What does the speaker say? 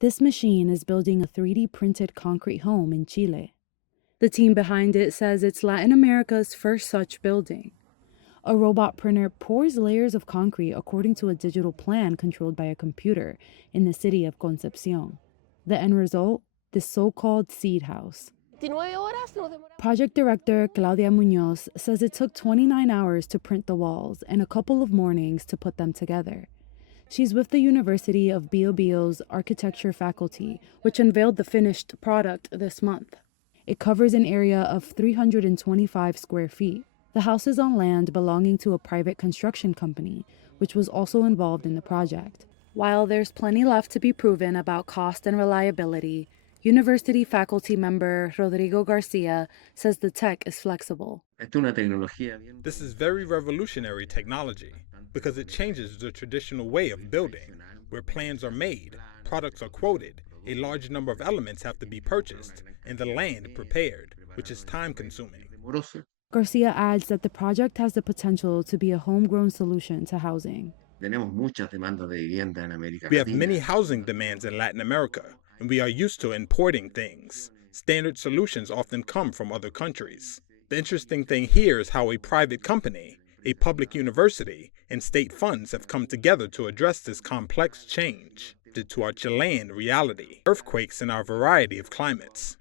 This machine is building a 3D printed concrete home in Chile. The team behind it says it's Latin America's first such building. A robot printer pours layers of concrete according to a digital plan controlled by a computer in the city of Concepcion. The end result? This so-called seed house. Project director Claudia Munoz says it took 29 hours to print the walls and a couple of mornings to put them together. She's with the University of Biobío's architecture faculty, which unveiled the finished product this month. It covers an area of 325 square feet. The house is on land belonging to a private construction company, which was also involved in the project. While there's plenty left to be proven about cost and reliability, university faculty member Rodrigo Garcia says the tech is flexible. This is very revolutionary technology because it changes the traditional way of building, where plans are made, products are quoted, a large number of elements have to be purchased, and the land prepared, which is time-consuming. Garcia adds that the project has the potential to be a homegrown solution to housing. We have many housing demands in Latin America, and we are used to importing things. Standard solutions often come from other countries. The interesting thing here is how a private company, a public university, and state funds have come together to address this complex change to our Chilean reality, earthquakes in our variety of climates.